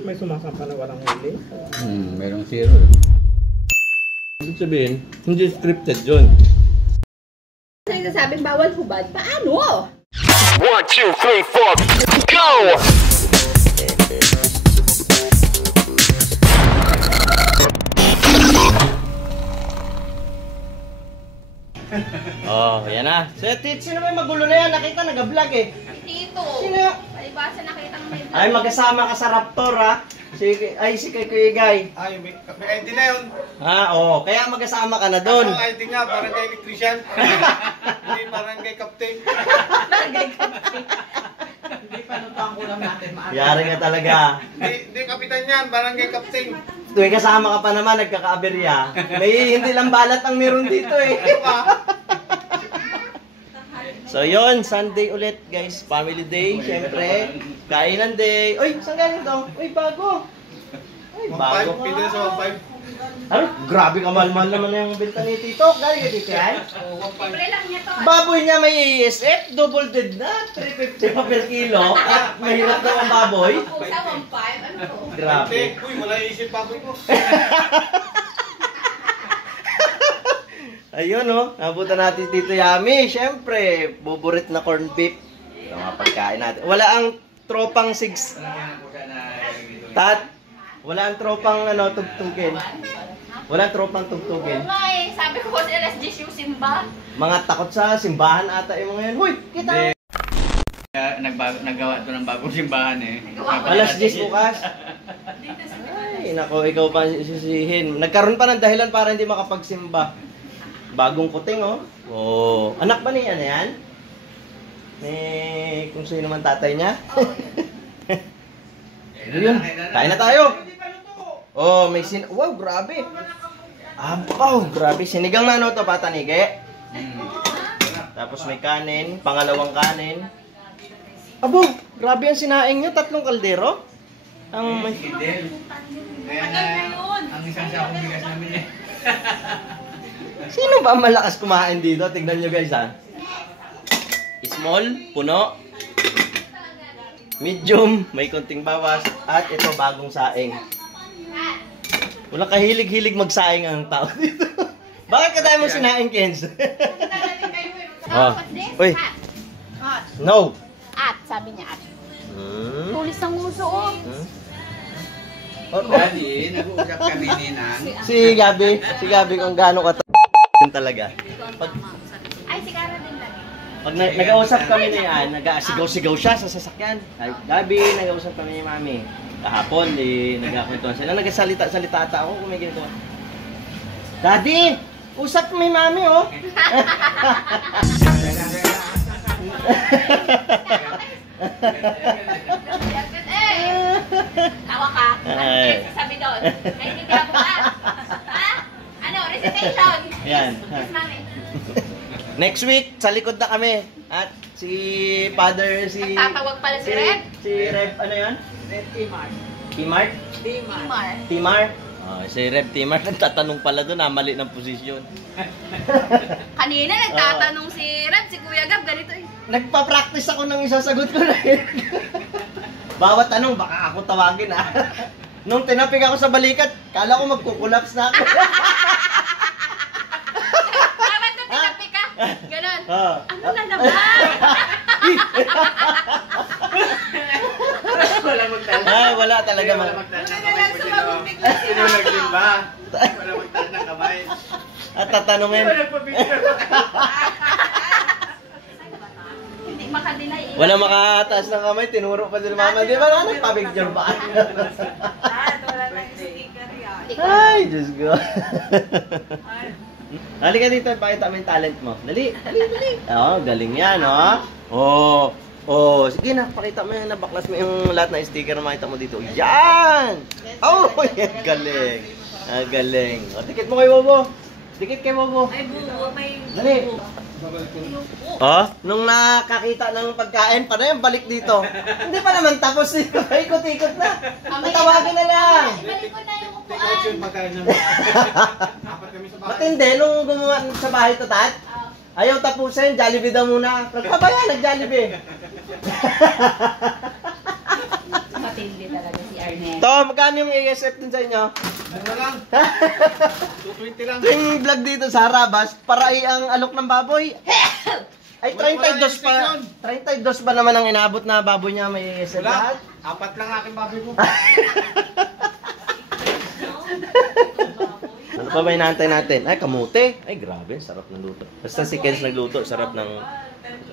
May sumasampa na walang huli. Merong zero. Ibig sabihin, hindi scripted yun. Kasi nagsasabing bawal hubad, paano? 1, 2, 3, 4, go! Oh, yan na. Sino may magulo na yan? Nakita, nag-vlog eh. Tito. Sino? Palibasa nakita ng may Ay, magkasama ka sa Raptor ha. Si Kuya Guy. Ay, may ID na yun. Oo. Kaya magkasama ka na doon. Ang ID nga, barangay electrician. Hindi barangay captain. Hindi pa nung kulang natin. Yari nga talaga. Hindi kapitan yan, barangay captain. Tuwing kasama ka pa naman, nagkakaaberya. May hindi lang balat ang meron dito eh. So yun, Sunday ulit guys, family day, syempre, kainan day. Uy, saan galing to? Uy, bago. Uy, bago 1.5, ka. pwede sa 1.5. Ano? Grabe ka, mahal-mahal naman yung benta ni Tito. Galing ka dito yan? Libre lang niya to. Baboy niya may ESF, double dead na, 350 pa per kilo. At mahirap daw ang baboy. Pusa 1.5, ano to? Grabe. Uy, wala iisip baboy ko. Ayun oh, nabutan natin Tito Yami. Siyempre, buburit na corned beef. Ito mga pagkain natin. Wala ang tropang sigs. Wala ang tropang tugtugin. Wala ang tropang tugtugin. Oo nga eh, sabi ko kasi alas 10 yung simba. Mga takot sa simbahan ata yung mga yan. Huy, kita! Naggawa ito ng bagong simbahan eh. Alas 10 bukas. Ay, nako, ikaw pa sisihin. Nagkaroon pa ng dahilan para hindi makapagsimba. Bagong kuting, oh. Oh, anak ba niya na yan? May kung sino man tatay niya. Ayun, kain na tayo. Oh, may wow, grabe. Abaw, grabe. Sinigang na to, patanige. Tapos may kanin, pangalawang kanin. Abo, grabe ang sinaing niyo, 3 kaldero. Ang may Kaya na, ang isang sakong bigas namin eh. Sino ba malakas kumain dito? Tignan nyo guys ha. Small, puno. Medium, may konting bawas. At ito, bagong saing. Wala kahilig-hilig magsaing ang tao dito. Bakit ka tayo mong sinaing, Kenz? Oh. Uy. No. At, sabi niya at. Tulis ng uso oh. Daddy, nag-uusap kami ni Nan. Si Gabi kung gaano ka talaga. Ay, si Cara din lagi. Pag nag-ausap kami na yan, nag-asigaw-sigaw siya sa sasakyan. Gabi, nag-ausap kami ni Mami. Kahapon, nag-akwentuhan sila. Nagsalita-salita ata ako kung may ginagawa. Daddy, usap mo may Mami, oh. Tawa ka. Ano sabi doon? Ay, hindi ako ka. Ha? Ano? Recitation? Ayan. Yes, mami. Next week, sa likod na kami. At si Father, si... Nagtatawag pala si Reb? Si Reb, ano yan? Red Timar. Timar? Timar. Timar? Oh, si Reb Timar, nagtatanong pala doon, mali ng posisyon. Kanina nagtatanong si Reb, si Kuya Gab, ganito eh. Nagpa-practice ako ng isasagot ko na yun. Bawat tanong, baka ako tawagin ah. Nung tinapik ako sa balikat, kala ko magkukulaps na ako. Dapat na tinapi ka. Ganon. Oh. Ano na naman? Wala magtala. Ah, wala talaga Wala man. magtala ng Ano na kamay lang po sumabog dito. bigla si Sino nagsimba? Wala magtala ng kamay. At tatanungin, Sino nagpapicture? Hindi makadilay eh. wala makataas ng kamay, tinuro pa din mama. Di ba na nagpa-picture ba? Wala na yung sticker yan. Ay, Diyos ko. Halika dito, pakita mo yung talent mo. Dali, dali, dali. Oo, galing yan, oh. Oh, oh, sige na, pakita mo yung nabaklas mo yung lahat na sticker na makita mo dito. Yan! Oh, yan, galing. Ah, galing. O, dikit mo kay Bobo. Dikit kay Bobo. Ay, buo, may Dali. Oh, nung nakakita ng pagkain, paano yung balik dito? Hindi pa naman tapos dito. Ikot-ikot na. Matawagin na lang. Ibalik ko na yung Take out yung upuan. pagkain namin. Apat kami sa bahay. Matindi, nung gumawa sa bahay to, Tat, ayaw tapusin, Jollibee daw muna. Nagpabaya, nag-Jollibee. Matindi talaga si Arnel. To, magkano yung ASF din sa inyo? Ano lang? 220 lang. Yung vlog dito sa Harabas, parai ang alok ng baboy. Ay, 32 pa. 32 ba naman ang inabot na baboy niya may ASF lahat? Wala. 4 lang aking baboy mo. Ano pa ba inaantay natin? Ay, kamote. Ay, grabe. Sarap ng luto. Basta si Kenz nagluto, sarap ng...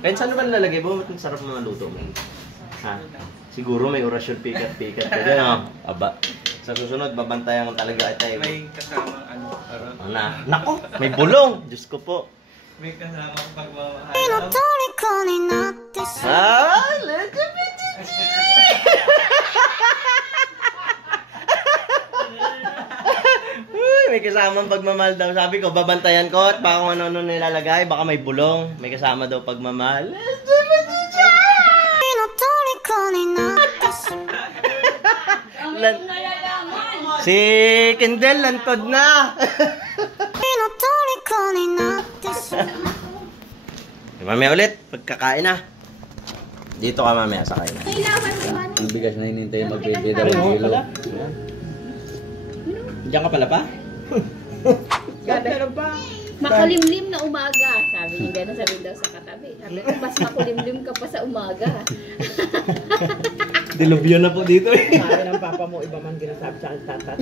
Kenz, ano ba nilalagay mo? Ba't sarap ng luto mo? Ha? Siguro may orasyon pikat-pikat ka dyan, oh. Aba. Sa susunod, babantayan talaga tayo. May kasama ano. Na. Nako, may bulong. Diyos ko po. May kasama pagmamahal. Ah, little bit. Uy, may kasamang pagmamahal daw. Sabi ko, babantayan ko at baka kung ano-ano nilalagay. Baka may bulong. May kasama daw pagmamahal. Si Kendall, lantod na. Mamaya ulit, pagkakain na. Dito ka mamaya sa kain. Ang bigas na hinintay magpipida ng kilo. Diyan ka pala pa? Makulimlim na umaga. Sabi niya gano'n, sabi daw sa katabi. Sabi ko, mas makulimlim ka pa sa umaga. Dilubyo na po dito eh. Sabi ng papa mo, iba man ginasabi sa akin, tatat.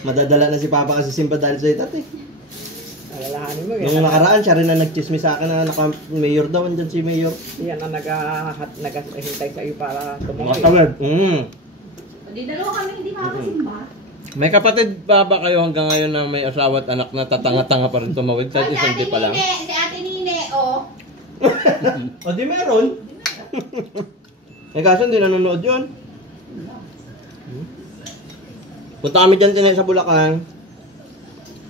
Madadala na si Papa kasi simpa dahil sa itat eh. Alalahanin mo, Nung nakaraan, siya rin na nagchismis sa akin na naka-mayor daw. Andyan si mayor. yan ang naghihintay sa iyo para tumuloy. Makatawid. Hindi dalawa kami hindi makakasimba. May kapatid pa ba kayo hanggang ngayon na may asawa at anak na tatanga-tanga pa rin tumawid? Kahit isang di pa lang. Si Ate Nine, oh. O di meron. Eh kaso hindi nanonood yun. Punta kami dyan sa Bulacan.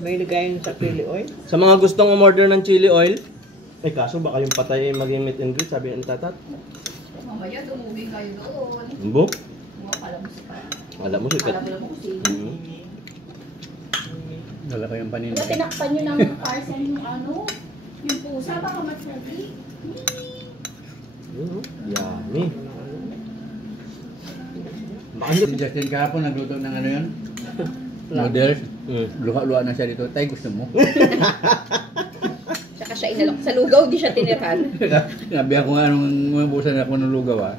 May ligayin sa chili oil. Sa mga gustong umorder ng chili oil. Eh kaso baka yung patay maging meet and greet, sabi ng tatat. Mamaya, tumubing kayo doon. Umbo? Kalamos pa. Alam mo sikat. Kalabusin. Wala kayong paninin. Kung tinakpan nyo ng parcel yung ano, yung pusa, baka matsagi. Yummy. Si Justin kahapon nagluto ng ano yun? Noodles. Luha-luha na siya dito. Tay, gusto mo? Tsaka siya inalok. Sa lugaw, di siya tinirhan. Sinabihan ko nga nung mabusan ako ng lugaw ah.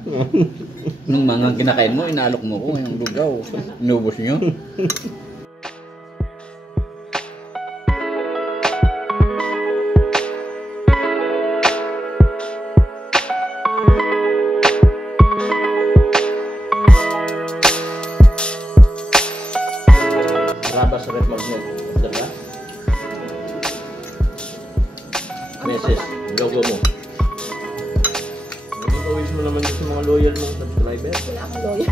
Nung mga kinakain mo, inaalok mo ko yung lugaw. Inubos nyo. Rabas red magnet. Diba? Message. Logo mo. Always mo naman sa mga loyal mong subscriber. Wala akong lawyer.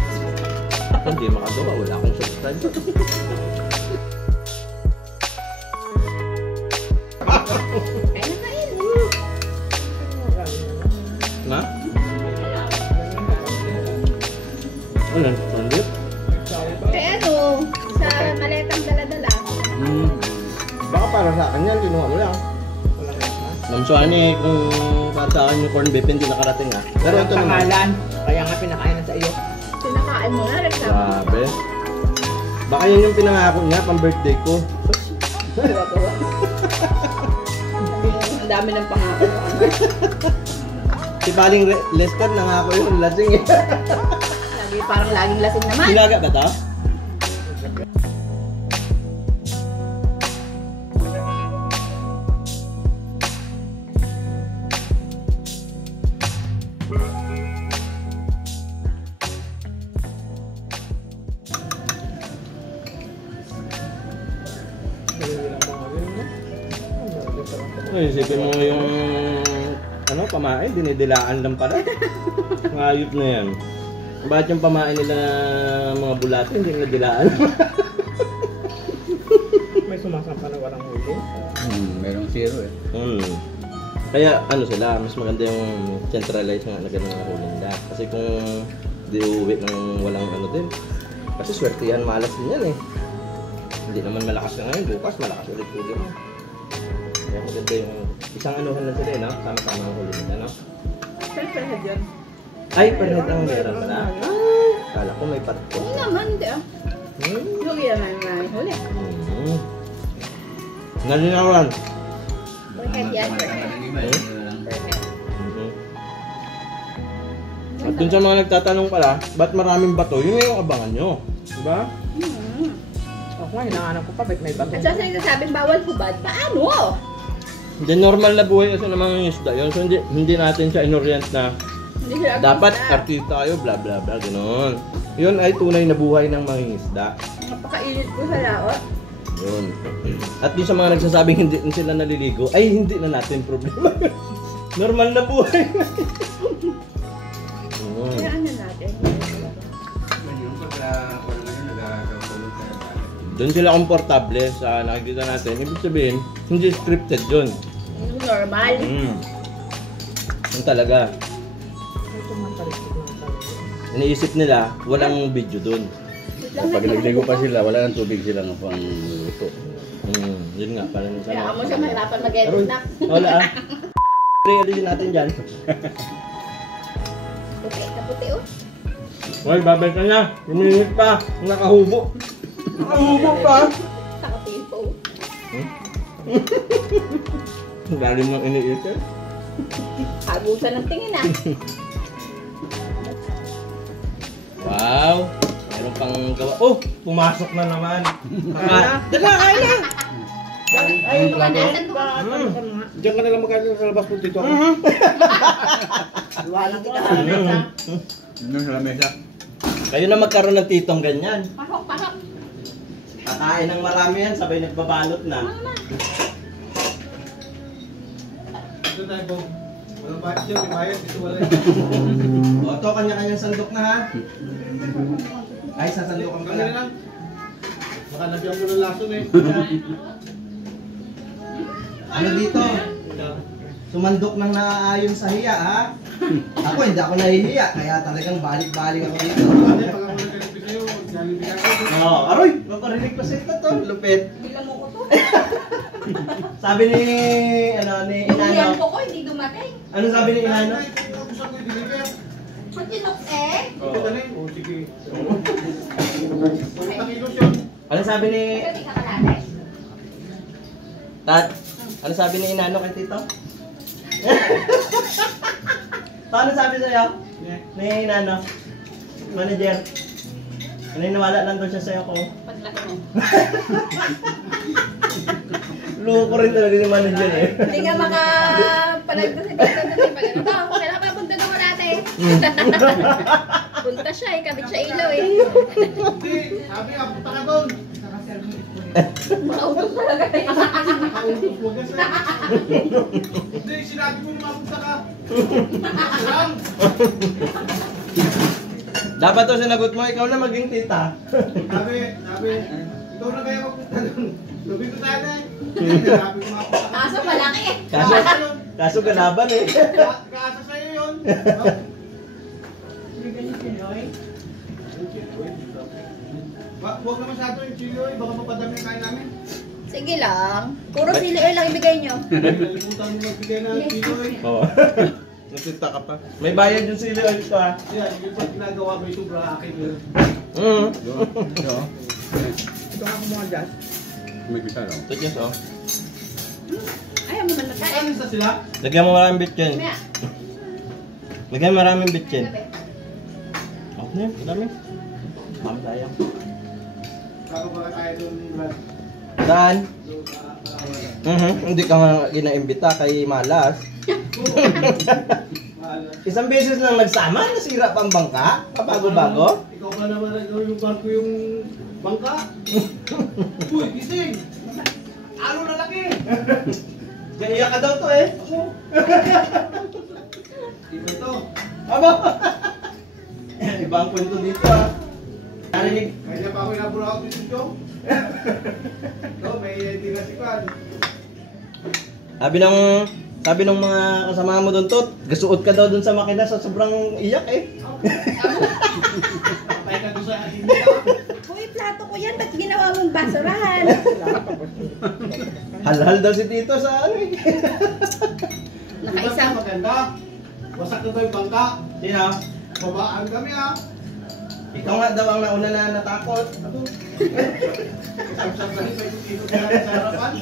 Hindi makagawa. Wala akong subscriber. Kaya na kain. Na? Ano? Sandit? Kaya ano, sa maletang dala-dala. Baka para sa akin yan. Kinuha mo lang. Ma'am Suani, kung para sa akin yung corn beef hindi nakarating ah. Pero ito naman. Pangalan. Kaya nga pinakainan sa iyo. Sinakain mo na, reklamo. Grabe. Baka yun yung pinangako niya pang birthday ko. Ang dami ng pangako. Si Paling Lester nangako yun, lasing eh. Sabi, parang laging lasing naman. Hilaga ba to? Ay, isipin mo yung ano, pamain, dinidilaan lang pala. Ngayop na yan. Bakit yung pamain nila mga bulate, hindi nila dilaan? May sumasampa na walang huli. Merong zero eh. Kaya ano sila, mas maganda yung centralized nga na gano'n ang huli nila. Kasi kung di uuwi ng walang ano din, kasi swertihan malas din yan eh. Hindi naman malakas na ngayon, bukas malakas ulit huli mo. Kaya maganda yung isang anuhan lang sila eh, no? Sama-sama ang huli nila, no? Siyempre, dyan. Ay, perhet ang meron pala. Kala ko may patko. Hindi naman, hindi ah. Huli naman namin huli. Nalinawan. Perfect yan, perfect. Perfect. At dun sa mga nagtatanong pala, ba't maraming bato? Yun yung abangan nyo. Diba? Ako nga, hinahanap ko pa, ba't may bato? At sa nagsasabing bawal hubad, paano? Hindi normal na buhay kasi ng mga isda yun. So hindi natin siya inorient na Hindi sila dapat artista. artista kayo, bla bla bla, gano'n. Yun ay tunay na buhay ng mga isda. Napakainit ko sa laot. Yun. At yung sa mga nagsasabing hindi sila naliligo, ay hindi na natin problema. Normal na buhay. Kaya ano natin? Doon sila komportable sa nakikita natin. Ibig sabihin, hindi scripted yun. Yung normal. Yun talaga. Iniisip nila, walang video doon. Pag nagligo pa sila, wala nang tubig sila ng pang luto. Yun nga, parang Kaya sana. mo siya mahirapan mag-edit na. Wala ah. Alisin natin dyan. Puti, kaputi oh. Hoy, babay ka na. Luminit pa. Nakahubo. Nakahubo pa. Nakapipo. Lalim ng iniisip. Hagusan ng tingin ah. Wow. Meron pang gawa. Oh, pumasok na naman. Dala, kaya na. Ay, panasan ko. Diyan ka nalang magkano sa labas po dito. Iwanan kita sa lamesa. Yung sa lamesa. Kayo na magkaroon ng titong ganyan. Pasok, pasok. Kakain ng marami yan, sabay nagbabalot na. Dito tayo po. Walang bayad dyan, may bayad. Dito wala yun. O, ito, kanya-kanyang sandok na ha. Ay, sasandukan Kami na pala. lang. Baka nabiyang mo ng lason eh. Ano dito? Sumandok ng naaayon sa hiya ha. Ako, hindi ako nahihiya, kaya talagang balik-balik ako dito. Pag ako nag-ganipin sa'yo, jalibigyan ko. Oo, aroy, nakarinig pa sa ito to, lupit. Bilang mo ko to. Sabi ni, ni Yung Inano. liyan ko hindi dumating. Ano sabi ni Inano? Gusto ko i-deliver. Pag tinok eh. Ito na rin. O, sige. Ulit ang ilos yun. Ano sabi ni Pwede ka kalate. Tat? Ano sabi ni Inano kay Tito? Paano sabi sa'yo? Ni Inano? Manager? Naniniwala lang doon siya sa'yo ko. Paglaki mo. Loko rin talaga ni manager eh. Hindi nga makapalagda sa dito doon. Pag ano ba, kailangan pa punta doon natin. Punta siya eh, kabit siya ilaw eh. Hindi. Sabi nga, punta ka doon. Makautos talaga eh. Nakautos mo kasi. Hindi, sinabi mo mapunta ka. Lang. Dapat to sinagot mo, ikaw na maging tita. Sabi, ikaw na kaya mapunta doon. Sabi ko tayo na eh. Sabi ko mapunta ka. Kaso malaki eh. Kaso ganaban eh. Kaasa sa'yo yun. Huwag na masyado yung chili oil, baka mapadami yung kain namin. Sige lang. Puro sili oil lang ibigay nyo. Nalimutan mo magbigay ng chili oil. Oo. Natita ka pa. May bayad yung sili oil ko ha. Yan, yung pag ginagawa mo ito, bra akin yun. Ito nga kumuha dyan. May kita lang. Ito just oh. Ayaw mo man magkain. Ano sa sila? Lagyan mo maraming bitchin. Maya. Lagyan mo maraming bitchin. Okay na yun, madami. Mami tayo. Bago baka tayo doon, Brad. Saan? Doon sa Palawan. Hindi ka nga ginaimbita kay Malas. Mahal. Isang beses lang nagsama, nasira pa ang bangka. Kabago-bago. Ikaw pa naman nagawin yung barko yung bangka. Uy, gising! Ano na laki? Gaiyak ka daw to eh. Ako. Iba to. Aba! Ibang kwento dito ah. Narinig. Kaya pa ako inabura ako dito, Jong. May hindi si Kwan. Sabi ng mga kasama mo doon, Tot, gasuot ka daw doon sa makina sa sobrang iyak eh. Patay ka doon sa hindi ka. Uy, plato ko yan. Ba't ginawa mong basurahan? Hal-hal daw si Tito sa ano eh. Nakaisang. Maganda. Wasak na daw yung bangka. Sino? Babaan kami ha. Ikaw nga daw ang nauna na natakot. Ano? Isang-isang na ito, ikot na lang sa harapan.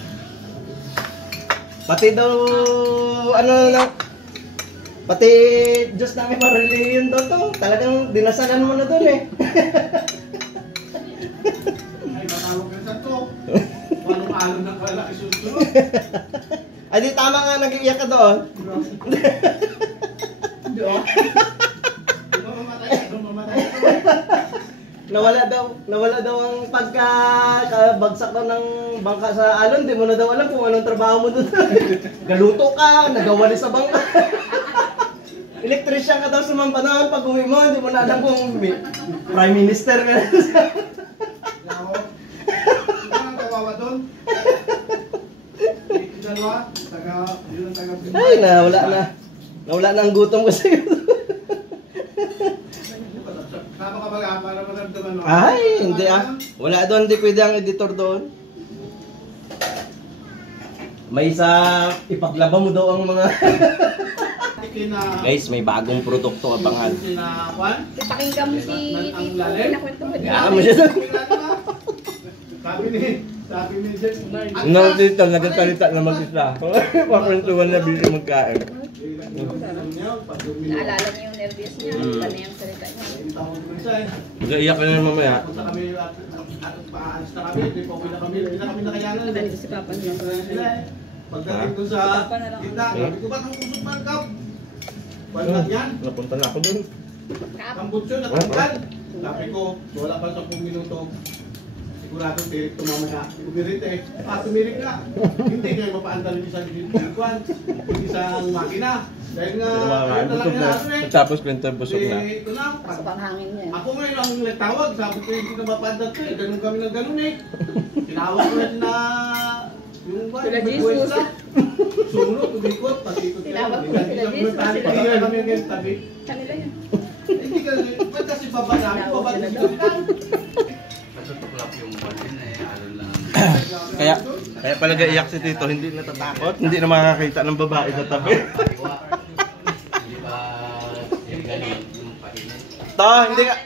Pati daw, ano na, pati Diyos namin marili yun daw to. Talagang dinasalan mo na doon eh. Ay, matawag ka sa to. Paano maalon ng wala isunod? Ay di tama nga, nag-iiyak ka doon. Hindi oh. Ito mamatay, ito mamatay. Nawala daw ang pagkabagsak daw ng bangka sa alon. Di mo na daw alam kung anong trabaho mo doon. Galuto ka, nagawali sa bangka. Electrician ka daw sumampanahan pag uwi mo. Hindi mo na alam kung prime minister ka. Ako. Ito ang kawawa doon. Ito dalawa, yun ang taga. Ay, nawala na ang gutom ko sa'yo. Napakabaga para maramdaman mo. Ay, hindi ah. Wala doon, hindi pwede ang editor doon. May sa ipaglaba mo daw ang mga... Guys, may bagong produkto abangan. Pakinggan mo si Tito. Pinakwento mo din. Kaya mo siya doon. Sabi ni Jet, No, dito, nagsasalita na mag-isa. Pakwentuhan na bili magkain. Naalala niyo yung nervyos niya. Ano yung salita niya. Mag-iiyak ka na mamaya. Punta kami at paalis na kami, hindi pa uwi na kami, hindi na kami nakayanan. Nandito si Papa niya. Pagdating doon sa kita, sabi ko ba kung kusog man ka? Balik yan. Napunta na ako doon. Kambutso, natanggal. Sabi ko, wala pa 10 minuto. Sigurado tirik tumamaya. Umirit eh. Tumirik na. Hindi kayo mapaandal sa bilikuan. Hindi sa makina. Dahil nga, ayun na lang yung natin eh. Tapos kwento busog na. Ito na. Pasok ang hangin niya. Ako ngayon ang nagtawag. Sabi ko, hindi na mapaandal ko eh. Ganun kami ng ganun eh. Tinawag ko rin na... Yung ba? Sila May Jesus. buwes na. Sumunod, tumikot, patikot kayo. Tinawag ko sila Jesus, sila Hindi kami ngayon tabi. Kanila yun. Hindi kasi baba namin, baba dito lang. Kaya pala iyak si Tito, hindi natatakot, hindi na makakita ng babae sa tabi. To,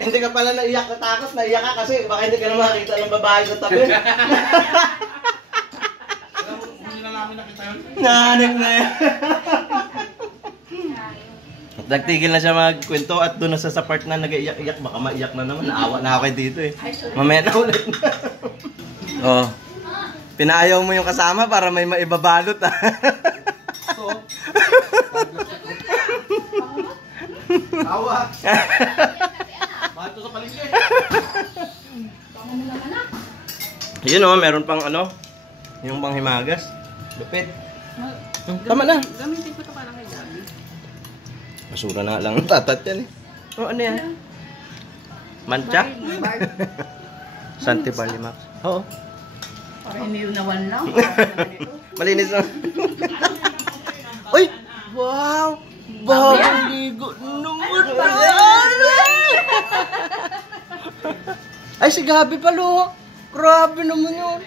hindi ka pala naiyak natakot, naiyak ka kasi baka hindi ka na makakita ng babae sa tabi. Hindi na namin nakita yun. Nanik na yan. At nagtigil na siya magkwento at doon na sa part na nag-iyak-iyak, baka maiyak na naman. Naawa na ako kay Tito eh. Mamaya na ulit na. Oh. Pinaayaw mo yung kasama para may maibabalot ah. So, tawa. Bakit sa palengke? Yun oh, meron pang ano, yung pang himagas. Lupit. Tama na. Gamitin ko ito parang kay Gabi. Basura na lang tatat yan eh. Oh, ano yan? Mancha? Santi Balimax. Oo. Parang hindi yun nawan lang. Malinis na. Uy! Wow! Bagong ligo naman! Ay, si Gabi pala oh. Grabe naman yun.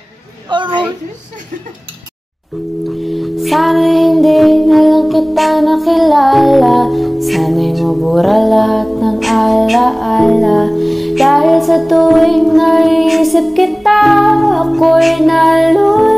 Aroy! Sana hindi na lang kita nakilala. Sana'y mabura lahat ng alaala. Dahil sa tuwing naisip kita, ako'y nalulungkot.